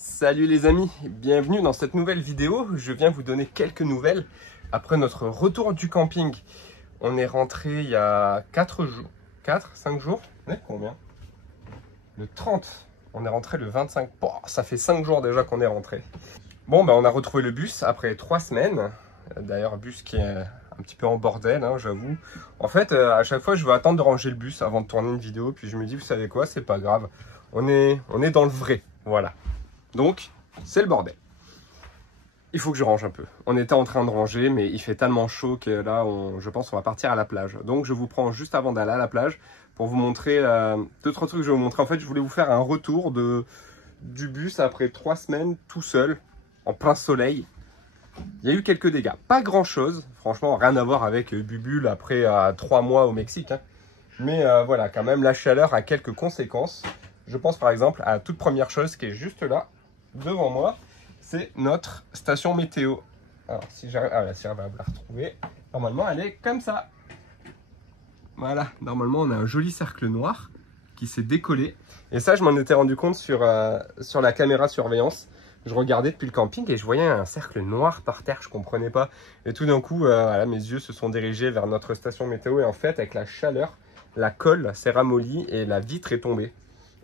Salut les amis, bienvenue dans cette nouvelle vidéo. Je viens vous donner quelques nouvelles après notre retour du camping. On est rentré il y a 4 jours, 5 jours, on est combien? Le 30, on est rentré le 25, oh, ça fait 5 jours déjà qu'on est rentré. Bon, on a retrouvé le bus après 3 semaines, d'ailleurs bus qui est un petit peu en bordel, hein, j'avoue. En fait, à chaque fois je veux attendre de ranger le bus avant de tourner une vidéo, puis je me dis, vous savez quoi, c'est pas grave, on est dans le vrai, voilà. Donc, c'est le bordel. Il faut que je range un peu. On était en train de ranger, mais il fait tellement chaud que là, je pense qu'on va partir à la plage. Donc, je vous prends juste avant d'aller à la plage pour vous montrer 2-3 trucs que je vais vous montrer. En fait, je voulais vous faire un retour du bus après 3 semaines tout seul, en plein soleil. Il y a eu quelques dégâts. Pas grand-chose. Franchement, rien à voir avec Bubule après 3 mois au Mexique. Hein. Mais voilà, quand même, la chaleur a quelques conséquences. Je pense par exemple à la toute première chose qui est juste là, devant moi, c'est notre station météo. Alors, si j'arrive à la retrouver, normalement, elle est comme ça. Voilà, normalement, on a un joli cercle noir qui s'est décollé. Et ça, je m'en étais rendu compte sur la caméra de surveillance. Je regardais depuis le camping et je voyais un cercle noir par terre, je comprenais pas. Et tout d'un coup, voilà, mes yeux se sont dirigés vers notre station météo. Et en fait, avec la chaleur, la colle s'est ramollie et la vitre est tombée.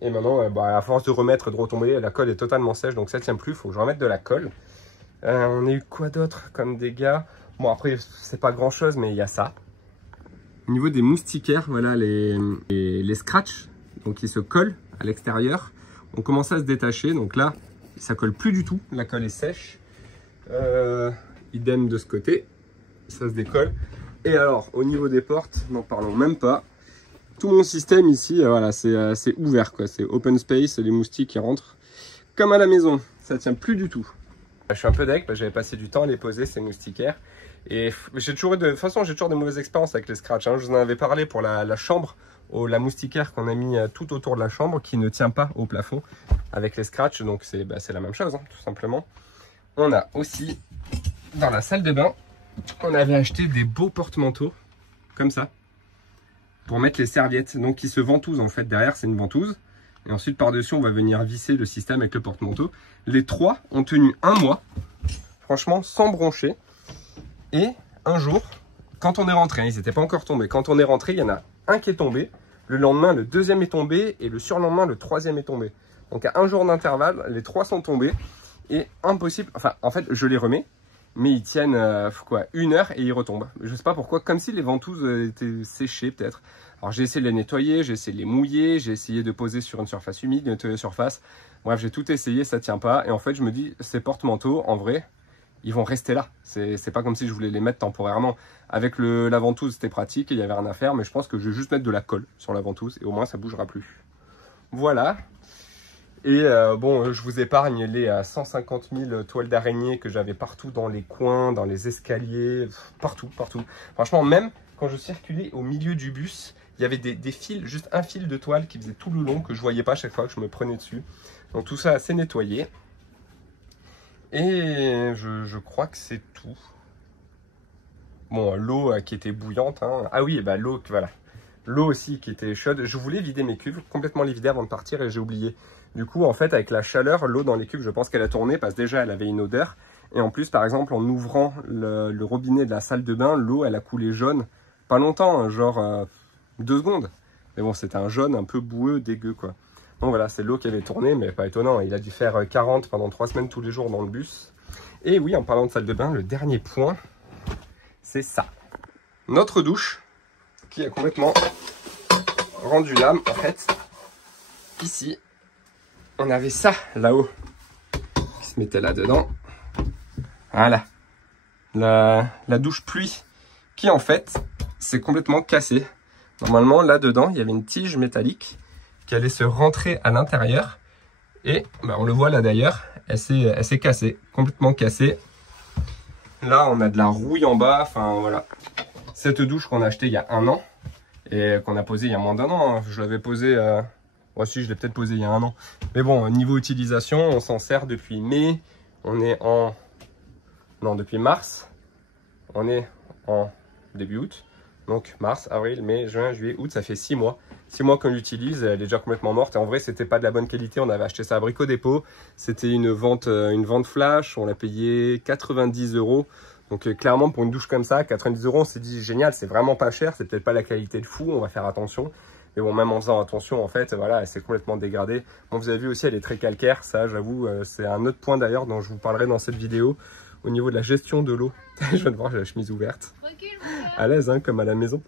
Et maintenant, à force de remettre et de retomber, la colle est totalement sèche, donc ça ne tient plus, il faut que je remette de la colle. On a eu quoi d'autre comme dégâts? Bon, après, c'est pas grand chose, mais il y a ça. Au niveau des moustiquaires, voilà, les scratchs, donc ils se collent à l'extérieur, ont commencé à se détacher, donc là, ça colle plus du tout, la colle est sèche. Idem de ce côté, ça se décolle. Et alors, au niveau des portes, n'en parlons même pas. Tout mon système ici, voilà, c'est ouvert, quoi. C'est open space, les moustiques qui rentrent comme à la maison. Ça tient plus du tout. Je suis un peu deg, j'avais passé du temps à les poser, ces moustiquaires. Et j'ai toujours eu de toute façon, j'ai toujours des mauvaises expériences avec les scratchs. Hein. Je vous en avais parlé pour la chambre, la moustiquaire qu'on a mis tout autour de la chambre, qui ne tient pas au plafond avec les scratchs. Donc c'est la même chose, hein, tout simplement. On a aussi, dans la salle de bain, on avait acheté des beaux porte-manteaux, comme ça, pour mettre les serviettes, donc qui se ventousent en fait. Derrière c'est une ventouse et ensuite par dessus on va venir visser le système avec le porte-manteau. Les trois ont tenu 1 mois, franchement sans broncher. Et un jour, quand on est rentré, hein, ils n'étaient pas encore tombés, quand on est rentré il y en a un qui est tombé, le lendemain le deuxième est tombé et le surlendemain le troisième est tombé. Donc à 1 jour d'intervalle les 3 sont tombés et impossible, enfin en fait je les remets, mais ils tiennent 1 heure et ils retombent. Je sais pas pourquoi, comme si les ventouses étaient séchées peut-être. Alors j'ai essayé de les nettoyer, j'ai essayé de les mouiller, j'ai essayé de poser sur une surface humide, de nettoyer la surface. Bref, j'ai tout essayé, ça tient pas. Et en fait, je me dis, ces porte-manteaux, en vrai, ils vont rester là. C'est pas comme si je voulais les mettre temporairement. Avec la ventouse, c'était pratique, il y avait rien à faire, mais je pense que je vais juste mettre de la colle sur la ventouse et au moins ça bougera plus. Voilà. Et bon, je vous épargne les 150 000 toiles d'araignée que j'avais partout dans les coins, dans les escaliers, partout. Franchement, même quand je circulais au milieu du bus, il y avait des fils, juste un fil de toile qui faisait tout le long que je voyais pas à chaque fois que je me prenais dessus. Donc tout ça, c'est nettoyé. Et je crois que c'est tout. Bon, l'eau qui était bouillante. Hein. Ah oui, bah l'eau, voilà. L'eau aussi qui était chaude. Je voulais vider mes cuves, complètement les vider avant de partir et j'ai oublié. Du coup, en fait, avec la chaleur, l'eau dans les cuves, je pense qu'elle a tourné parce que déjà, elle avait une odeur. Et en plus, par exemple, en ouvrant le robinet de la salle de bain, l'eau, elle a coulé jaune. Pas longtemps, hein, genre 2 secondes. Mais bon, c'était un jaune un peu boueux, dégueu, quoi. Donc voilà, c'est l'eau qui avait tourné, mais pas étonnant. Il a dû faire 40 pendant 3 semaines tous les jours dans le bus. Et oui, en parlant de salle de bain, le dernier point, c'est ça. Notre douche, qui a complètement rendu l'âme, en fait. Ici, on avait ça là-haut qui se mettait là-dedans. Voilà. La douche pluie qui en fait s'est complètement cassée. Normalement là-dedans il y avait une tige métallique qui allait se rentrer à l'intérieur. Et on le voit là d'ailleurs, elle s'est cassée, complètement cassée. Là on a de la rouille en bas, enfin voilà. Cette douche qu'on a achetée il y a 1 an et qu'on a posée il y a moins d'1 an. Hein. Je l'avais posée... Moi aussi, je l'ai peut-être posé il y a 1 an. Mais bon, niveau utilisation, on s'en sert depuis mai. On est en... Non, depuis mars. On est en début août. Donc mars, avril, mai, juin, juillet, août, ça fait 6 mois. 6 mois qu'on l'utilise, elle est déjà complètement morte. Et en vrai, c'était pas de la bonne qualité. On avait acheté ça à Brico Dépôt. C'était une vente flash. On l'a payé 90 €. Donc clairement, pour une douche comme ça, 90 €, on s'est dit génial, c'est vraiment pas cher. C'est peut-être pas la qualité de fou, on va faire attention. Mais bon, même en faisant attention, en fait, voilà, elle s'est complètement dégradée. Bon, vous avez vu aussi, elle est très calcaire. Ça, j'avoue, c'est un autre point d'ailleurs dont je vous parlerai dans cette vidéo. Au niveau de la gestion de l'eau. Je viens de voir, j'ai la chemise ouverte. À l'aise, hein, comme à la maison.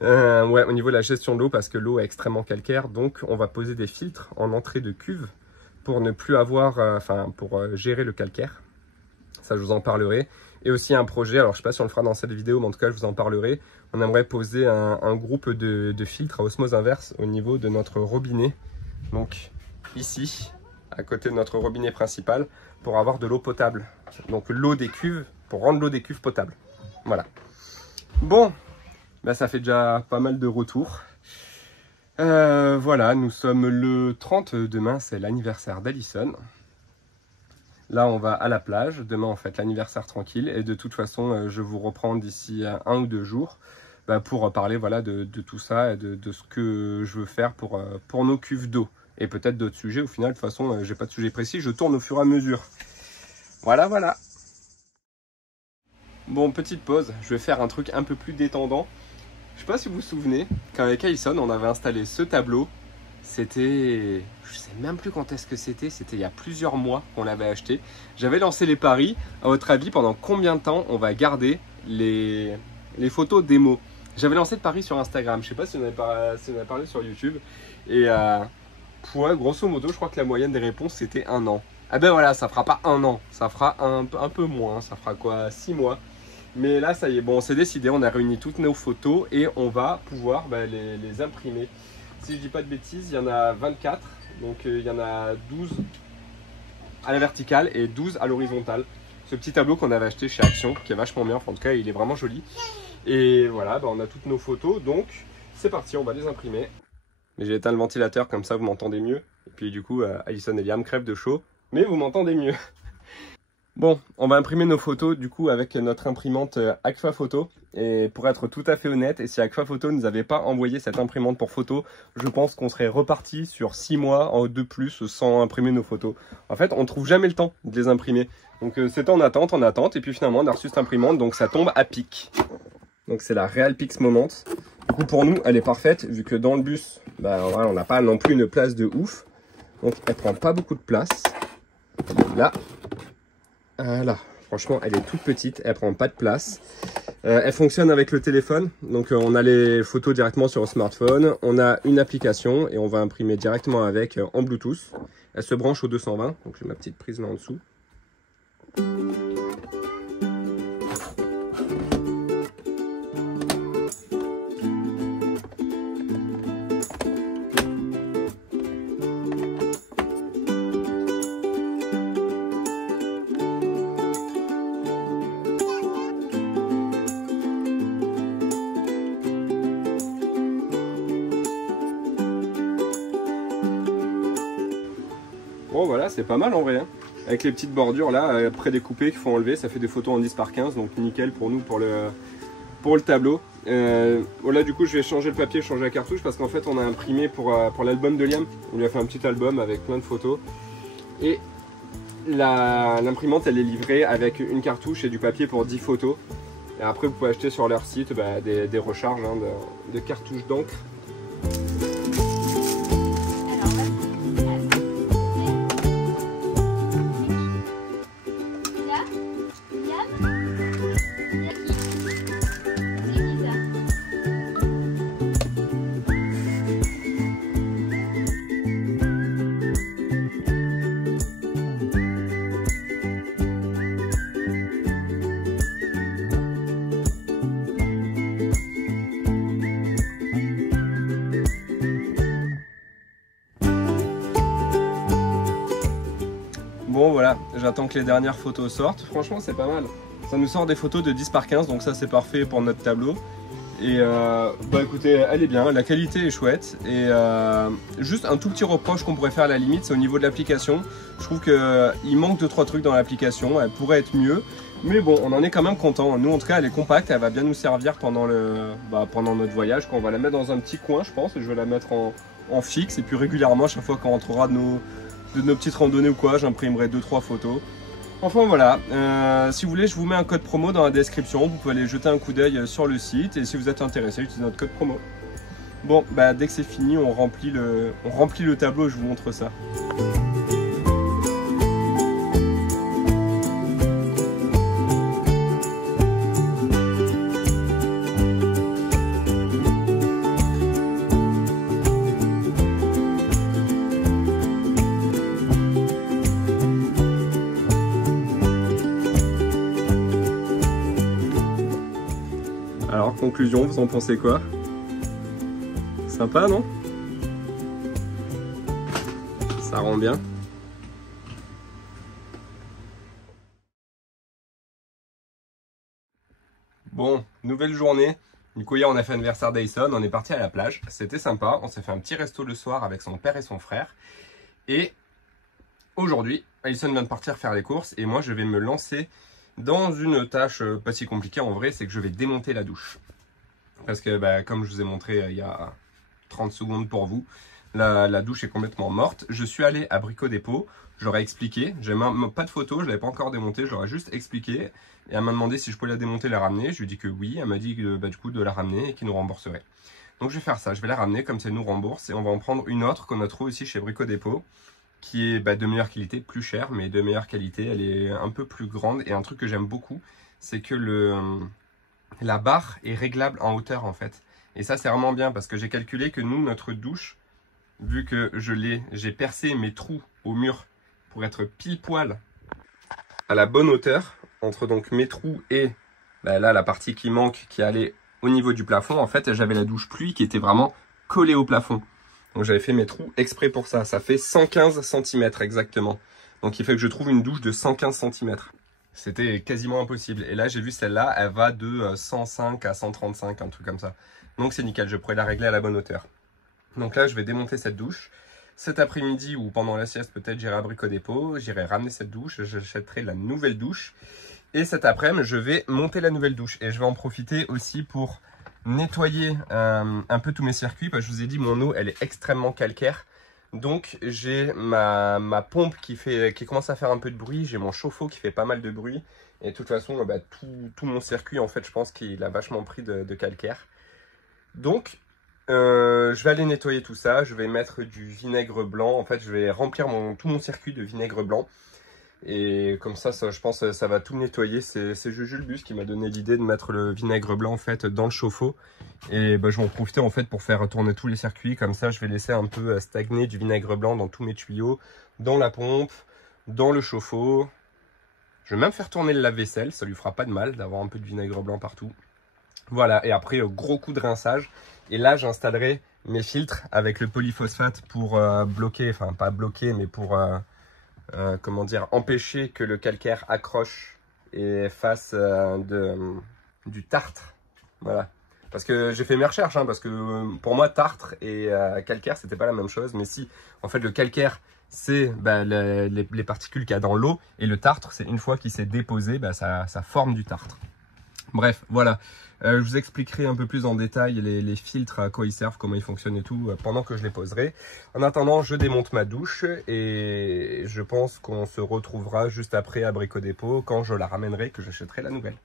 Ouais, au niveau de la gestion de l'eau, parce que l'eau est extrêmement calcaire, donc on va poser des filtres en entrée de cuve pour ne plus avoir, pour gérer le calcaire. Ça, je vous en parlerai. Et aussi un projet, alors je ne sais pas si on le fera dans cette vidéo, mais en tout cas, je vous en parlerai. On aimerait poser un groupe de filtres à osmose inverse au niveau de notre robinet. Donc ici, à côté de notre robinet principal, pour avoir de l'eau potable. Donc l'eau des cuves, pour rendre l'eau des cuves potable. Voilà. Bon. Ben, ça fait déjà pas mal de retours. Voilà, nous sommes le 30 demain, c'est l'anniversaire d'Alison. Là, on va à la plage. Demain, on fête l'anniversaire tranquille. Et de toute façon, je vous reprends d'ici 1 ou 2 jours pour parler voilà, de tout ça et de ce que je veux faire pour nos cuves d'eau. Et peut-être d'autres sujets. Au final, de toute façon, j'ai pas de sujet précis. Je tourne au fur et à mesure. Voilà, voilà. Bon, petite pause. Je vais faire un truc un peu plus détendant. Je sais pas si vous vous souvenez, qu'avec Alison, on avait installé ce tableau. C'était, je sais même plus quand est-ce que c'était il y a plusieurs mois qu'on l'avait acheté. J'avais lancé les paris. À votre avis, pendant combien de temps on va garder les photos démo? J'avais lancé le pari sur Instagram. Je sais pas si on avait parlé sur YouTube. Et ouais, grosso modo, je crois que la moyenne des réponses, c'était 1 an. Ah ben voilà, ça fera pas 1 an. Ça fera un peu moins. Ça fera quoi, 6 mois. Mais là, ça y est, bon, on s'est décidé, on a réuni toutes nos photos et on va pouvoir les imprimer. Si je dis pas de bêtises, il y en a 24, donc il y en a 12 à la verticale et 12 à l'horizontale. Ce petit tableau qu'on avait acheté chez Action, qui est vachement bien, enfin, en tout cas, il est vraiment joli. Et voilà, on a toutes nos photos, donc c'est parti, on va les imprimer. Mais j'ai éteint le ventilateur, comme ça vous m'entendez mieux. Et puis du coup, Alison et Liam crèvent de chaud, mais vous m'entendez mieux. Bon, on va imprimer nos photos du coup avec notre imprimante Agfa Photo. Et pour être tout à fait honnête, et si Agfa Photo ne nous avait pas envoyé cette imprimante pour photo, je pense qu'on serait reparti sur 6 mois de plus sans imprimer nos photos. En fait, on ne trouve jamais le temps de les imprimer. Donc c'était en attente, et puis finalement on a reçu cette imprimante, donc ça tombe à pic. Donc c'est la Realpix Moment. Du coup pour nous, elle est parfaite, vu que dans le bus, voilà, on n'a pas non plus une place de ouf. Donc elle prend pas beaucoup de place. Là. Voilà, franchement elle est toute petite, elle prend pas de place. Elle fonctionne avec le téléphone, donc on a les photos directement sur le smartphone. On a une application et on va imprimer directement avec en Bluetooth. Elle se branche au 220, donc j'ai ma petite prise là en dessous. Bon voilà, c'est pas mal en vrai, hein. Avec les petites bordures là, prédécoupées qu'il faut enlever, ça fait des photos en 10x15, donc nickel pour nous pour le tableau. Voilà, du coup je vais changer le papier, changer la cartouche, parce qu'en fait on a imprimé pour l'album de Liam. On lui a fait un petit album avec plein de photos. Et l'imprimante elle est livrée avec une cartouche et du papier pour 10 photos. Et après vous pouvez acheter sur leur site des recharges de cartouches d'encre. Bon voilà, j'attends que les dernières photos sortent. Franchement c'est pas mal. Ça nous sort des photos de 10x15, donc ça c'est parfait pour notre tableau. Et écoutez, elle est bien, la qualité est chouette. Et juste un tout petit reproche qu'on pourrait faire à la limite, c'est au niveau de l'application. Je trouve qu'il manque 2-3 trucs dans l'application, elle pourrait être mieux. Mais bon, on en est quand même content. Nous, en tout cas, elle est compacte, elle va bien nous servir pendant, pendant notre voyage. Quand on va la mettre dans un petit coin, je pense, et je vais la mettre en fixe. Et puis régulièrement, chaque fois qu'on rentrera de nos petites randonnées ou quoi, j'imprimerai 2-3 photos. Enfin voilà, si vous voulez, je vous mets un code promo dans la description. Vous pouvez aller jeter un coup d'œil sur le site. Et si vous êtes intéressé, utilisez notre code promo. Bon, bah, dès que c'est fini, on remplit le tableau et je vous montre ça. Alors, conclusion, vous en pensez quoi? Sympa, non? Ça rend bien. Bon, nouvelle journée. Du coup, hier, on a fait anniversaire d'Ayson. On est parti à la plage. C'était sympa. On s'est fait un petit resto le soir avec son père et son frère. Et aujourd'hui, Ayson vient de partir faire les courses. Et moi, je vais me lancer dans une tâche pas si compliquée en vrai. C'est que je vais démonter la douche. Parce que, bah, comme je vous ai montré il y a 30 secondes pour vous, la douche est complètement morte. Je suis allé à Brico Dépôt, je leur ai expliqué, j'ai même pas de photo, je l'avais pas encore démontée, je leur ai juste expliqué. Et elle m'a demandé si je pouvais la démonter et la ramener. Je lui ai dit que oui, elle m'a dit que, bah, du coup de la ramener et qu'ils nous rembourseraient. Donc je vais faire ça, je vais la ramener comme ça elle nous rembourse. Et on va en prendre une autre qu'on a trouvée aussi chez Brico Dépôt, qui est de meilleure qualité, plus chère, mais de meilleure qualité. Elle est un peu plus grande et un truc que j'aime beaucoup, c'est que la barre est réglable en hauteur en fait. Et ça c'est vraiment bien parce que j'ai calculé que nous, notre douche, vu que j'ai percé mes trous au mur pour être pile poil à la bonne hauteur, entre donc mes trous et là la partie qui manque qui allait au niveau du plafond, en fait j'avais la douche pluie qui était vraiment collée au plafond. Donc j'avais fait mes trous exprès pour ça, ça fait 115 cm exactement. Donc il fait que je trouve une douche de 115 cm. C'était quasiment impossible. Et là, j'ai vu celle-là, elle va de 105 à 135, un truc comme ça. Donc c'est nickel, je pourrais la régler à la bonne hauteur. Donc là, je vais démonter cette douche. Cet après-midi ou pendant la sieste, peut-être j'irai à Brico Dépôt, j'irai ramener cette douche, j'achèterai la nouvelle douche. Et cet après-midi, je vais monter la nouvelle douche. Et je vais en profiter aussi pour nettoyer un peu tous mes circuits. Parce que je vous ai dit, mon eau, elle est extrêmement calcaire. Donc j'ai ma pompe qui commence à faire un peu de bruit, j'ai mon chauffe-eau qui fait pas mal de bruit. Et de toute façon, bah, tout mon circuit, en fait, je pense qu'il a vachement pris de calcaire. Donc, je vais aller nettoyer tout ça, je vais mettre du vinaigre blanc. En fait, je vais remplir tout mon circuit de vinaigre blanc. Et comme ça, je pense que ça va tout nettoyer. C'est Jujulbus qui m'a donné l'idée de mettre le vinaigre blanc en fait dans le chauffe-eau. Et bah, je vais en profiter en fait pour faire tourner tous les circuits. Comme ça, je vais laisser un peu stagner du vinaigre blanc dans tous mes tuyaux, dans la pompe, dans le chauffe-eau. Je vais même faire tourner le lave-vaisselle, ça lui fera pas de mal d'avoir un peu de vinaigre blanc partout. Voilà, et après, gros coup de rinçage. Et là, j'installerai mes filtres avec le polyphosphate pour bloquer, enfin pas bloquer, mais pour... comment dire, empêcher que le calcaire accroche et fasse du tartre. Voilà. Parce que j'ai fait mes recherches, hein, parce que pour moi, tartre et calcaire, c'était pas la même chose. Mais si, en fait, le calcaire, c'est bah, les particules qu'il y a dans l'eau. Et le tartre, c'est une fois qu'il s'est déposé, bah, ça forme du tartre. Bref, voilà. Je vous expliquerai un peu plus en détail les filtres, à quoi ils servent, comment ils fonctionnent et tout, pendant que je les poserai. En attendant, je démonte ma douche et je pense qu'on se retrouvera juste après à Brico Dépôt quand je la ramènerai, que j'achèterai la nouvelle.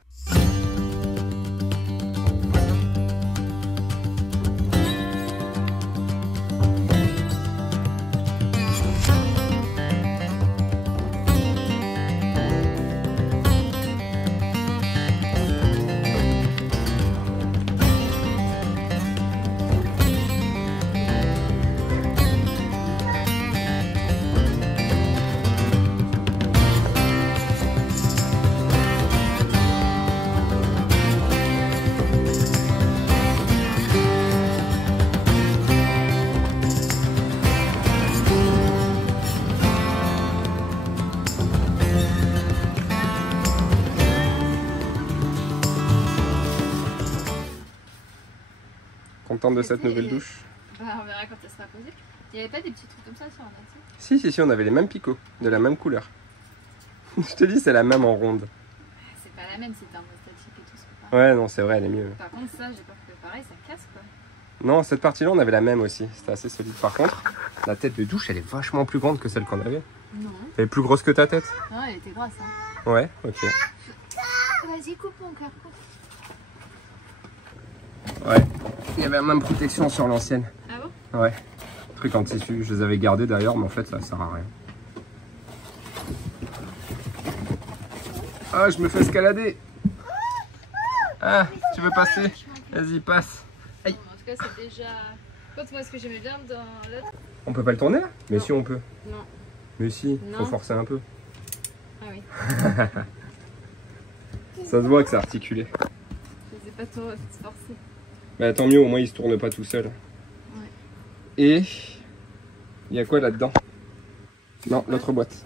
Contente de cette nouvelle douche? Bah, on verra quand elle sera posée. Il n'y avait pas des petits trucs comme ça sur un assiette? Si, on avait les mêmes picots, de la même couleur. Je te dis, c'est la même en ronde. C'est la même, c'était un peu statique et tout. Pareil. Ouais, non, c'est vrai, elle est mieux. Par contre, ça, j'ai peur que pareil, ça casse quoi. Non, cette partie-là, on avait la même aussi. C'était assez solide. Par contre, la tête de douche, elle est vachement plus grande que celle qu'on avait. Non. Elle est plus grosse que ta tête? Non, elle était grosse. Hein. Ouais, ok. Vas-y, coupe mon cœur, coupe. Ouais. Il y avait la même protection sur l'ancienne. Ah bon? Ouais. Truc en tissu. Je les avais gardés d'ailleurs, mais en fait, ça sert à rien. Ah, je me fais escalader. Ah, tu veux passer? Vas-y, passe. Aïe. En tout cas, c'est déjà. Quand moi, ce que j'aimais bien dans l'autre. On peut pas le tourner là? Mais Non. si, on peut. Non. Mais si, Non. faut forcer un peu. Ah oui. Ça se voit que c'est articulé. Je sais pas trop se forcer. Bah tant mieux, au moins il se tourne pas tout seul. Ouais. Et il y a quoi là-dedans? Non, l'autre boîte.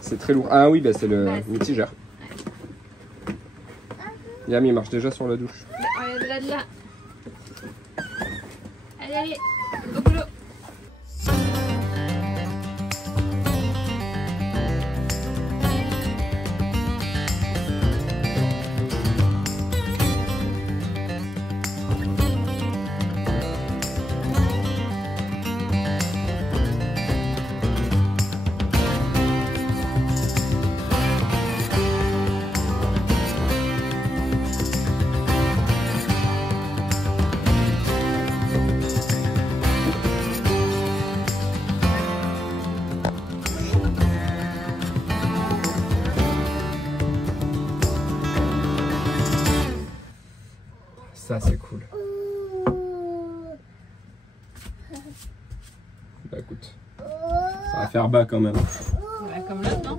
C'est très lourd. Ah oui, bah c'est le mitigeur. Yam, il marche déjà sur la douche. Bah, regarde là, de là. Allez, allez, au boulot. Ça c'est cool. Bah écoute, ça va faire bas quand même. Ouais, comme l'autre, non?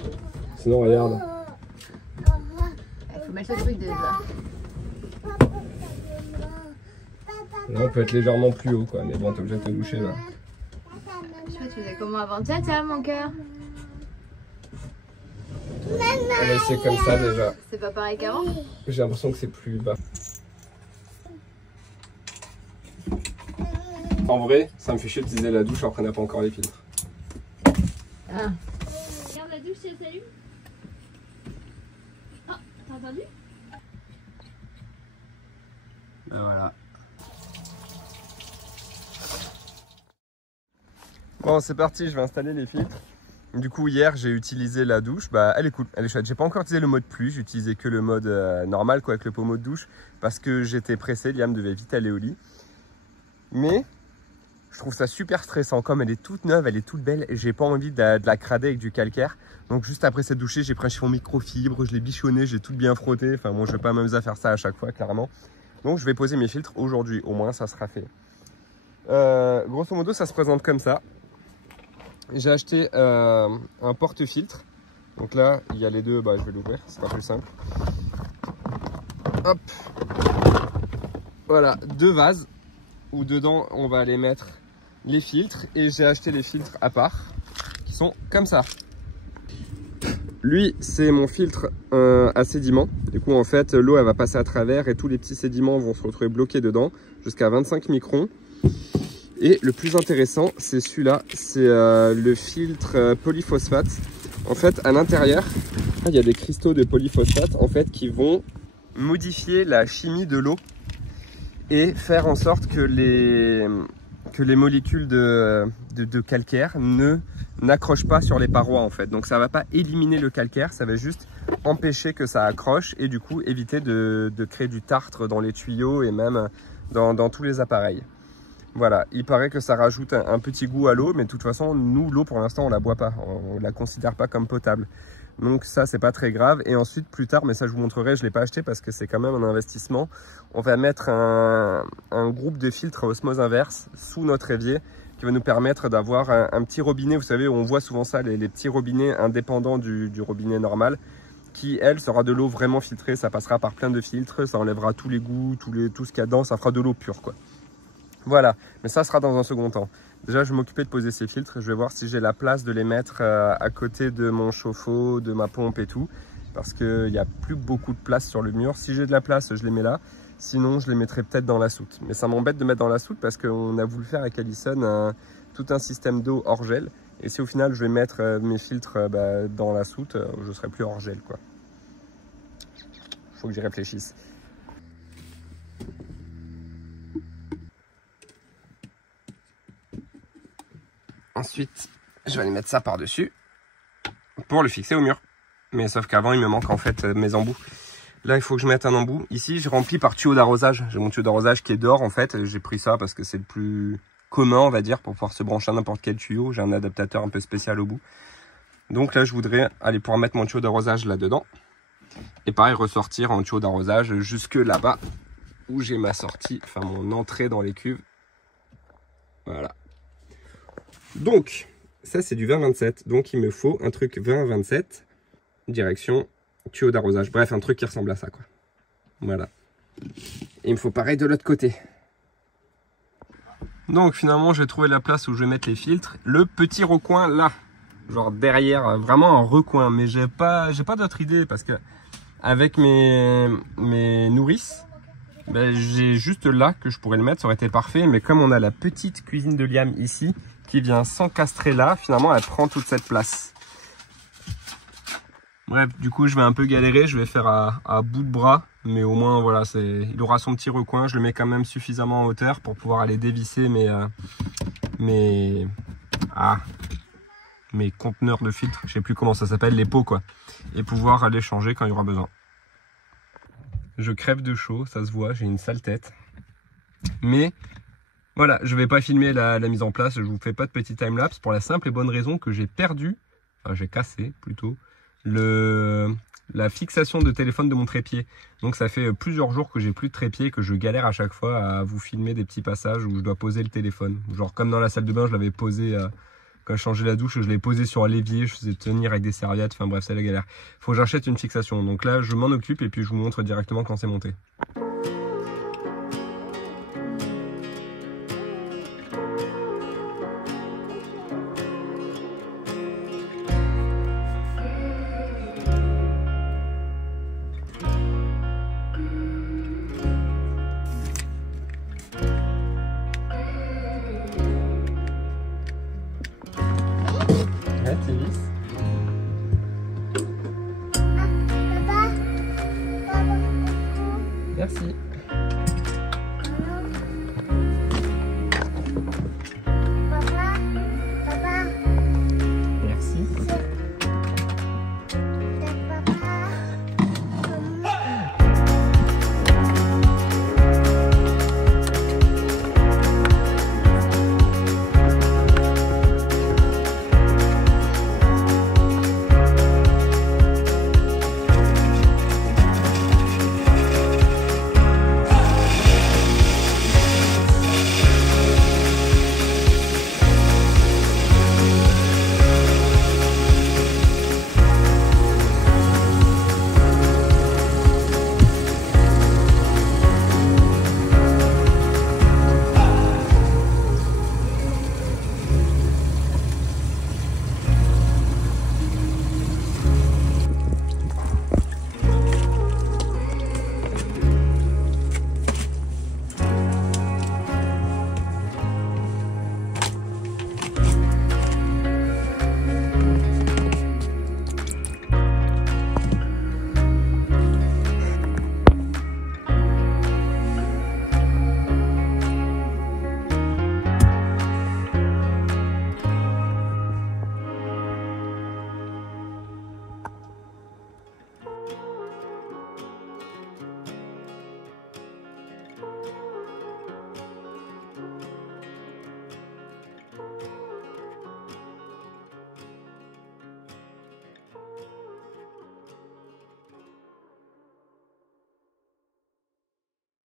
Sinon regarde. Il faut mettre le truc déjà. Là on peut être légèrement plus haut quoi, mais bon t'es obligé de te doucher là. Je sais pas, tu faisais comment avant? Tiens, mon cœur. On va essayer comme ça déjà. C'est pas pareil qu'avant? J'ai l'impression que c'est plus bas. En vrai, ça me fait chier d'utiliser la douche après on n'a pas encore les filtres. Ah. Regarde la douche si elle s'allume. Oh, t'as entendu? Ben voilà. Bon c'est parti, je vais installer les filtres. Du coup hier j'ai utilisé la douche, bah elle est cool, elle est chouette. J'ai pas encore utilisé le mode pluie, j'ai utilisé que le mode normal quoi, avec le pommeau de douche. Parce que j'étais pressé, Liam devait vite aller au lit. Mais je trouve ça super stressant, comme elle est toute neuve, elle est toute belle et j'ai pas envie de la crader avec du calcaire. Donc juste après cette douchée, j'ai pris un chiffon microfibre, je l'ai bichonné, j'ai tout bien frotté. Enfin bon, je vais pas m'amuser à faire ça à chaque fois, clairement. Donc je vais poser mes filtres aujourd'hui, au moins ça sera fait. Grosso modo, ça se présente comme ça. J'ai acheté un porte-filtre. Donc là, il y a les deux, bah, je vais l'ouvrir, c'est pas plus simple. Hop. Voilà, deux vases où dedans on va aller mettre les filtres et j'ai acheté les filtres à part qui sont comme ça. Lui c'est mon filtre à sédiments, du coup en fait l'eau elle va passer à travers et tous les petits sédiments vont se retrouver bloqués dedans jusqu'à 25 microns. Et le plus intéressant c'est celui-là, c'est le filtre polyphosphate. En fait à l'intérieur il y a des cristaux de polyphosphate en fait qui vont modifier la chimie de l'eau et faire en sorte que les molécules de calcaire n'accrochent pas sur les parois en fait. Donc ça va pas éliminer le calcaire, ça va juste empêcher que ça accroche et du coup éviter de créer du tartre dans les tuyaux et même dans tous les appareils. Voilà, il paraît que ça rajoute un petit goût à l'eau, mais de toute façon, nous, l'eau pour l'instant, on la boit pas, on la considère pas comme potable. Donc ça, c'est pas très grave. Et ensuite, plus tard, mais ça je vous montrerai, je l'ai pas acheté parce que c'est quand même un investissement. On va mettre un groupe de filtres à osmose inverse sous notre évier qui va nous permettre d'avoir un petit robinet. Vous savez, on voit souvent ça, les petits robinets indépendants du robinet normal, qui, elle, sera de l'eau vraiment filtrée. Ça passera par plein de filtres, ça enlèvera tous les goûts, tout ce qu'il y a dedans, ça fera de l'eau pure, quoi. Voilà, mais ça sera dans un second temps. Déjà, je vais m'occuper de poser ces filtres. Je vais voir si j'ai la place de les mettre à côté de mon chauffe-eau, de ma pompe et tout. Parce qu'il n'y a plus beaucoup de place sur le mur. Si j'ai de la place, je les mets là. Sinon, je les mettrai peut-être dans la soute. Mais ça m'embête de mettre dans la soute parce qu'on a voulu faire avec Alison tout un système d'eau hors gel. Et si au final, je vais mettre mes filtres dans la soute, je ne serai plus hors gel, quoi. faut que j'y réfléchisse. Ensuite, je vais aller mettre ça par-dessus pour le fixer au mur. Mais sauf qu'avant, il me manque en fait mes embouts. Là, il faut que je mette un embout. Ici, je remplis par tuyau d'arrosage. J'ai mon tuyau d'arrosage qui est dehors en fait. J'ai pris ça parce que c'est le plus commun, on va dire, pour pouvoir se brancher à n'importe quel tuyau. J'ai un adaptateur un peu spécial au bout. Donc là, je voudrais aller pouvoir mettre mon tuyau d'arrosage là-dedans. Et pareil, ressortir en tuyau d'arrosage jusque là-bas où j'ai ma sortie, enfin mon entrée dans les cuves. Voilà. Donc, ça c'est du 20-27. Donc il me faut un truc 20-27, direction tuyau d'arrosage. Bref, un truc qui ressemble à ça, quoi. Voilà. Et il me faut pareil de l'autre côté. Donc finalement, j'ai trouvé la place où je vais mettre les filtres. Le petit recoin là. Genre derrière, vraiment un recoin. Mais j'ai pas d'autre idée parce que avec mes nourrices, ben, j'ai juste là que je pourrais le mettre. Ça aurait été parfait. Mais comme on a la petite cuisine de Liam ici, qui vient s'encastrer là, finalement, elle prend toute cette place. Bref, du coup, je vais un peu galérer. Je vais faire à bout de bras. Mais au moins, voilà, il aura son petit recoin. Je le mets quand même suffisamment en hauteur pour pouvoir aller dévisser mes conteneurs de filtres. Je sais plus comment ça s'appelle, les pots, quoi. Et pouvoir aller changer quand il y aura besoin. Je crève de chaud, ça se voit, j'ai une sale tête. Mais voilà, je vais pas filmer la mise en place. Je vous fais pas de petit timelapse pour la simple et bonne raison que j'ai perdu, enfin j'ai cassé plutôt, la fixation de téléphone de mon trépied. Donc ça fait plusieurs jours que j'ai plus de trépied, que je galère à chaque fois à vous filmer des petits passages où je dois poser le téléphone. Genre comme dans la salle de bain, je l'avais posé quand je changeais la douche, je l'ai posé sur l'évier, je faisais tenir avec des serviettes, enfin bref, c'est la galère. Faut que j'achète une fixation. Donc là, je m'en occupe et puis je vous montre directement quand c'est monté. Merci.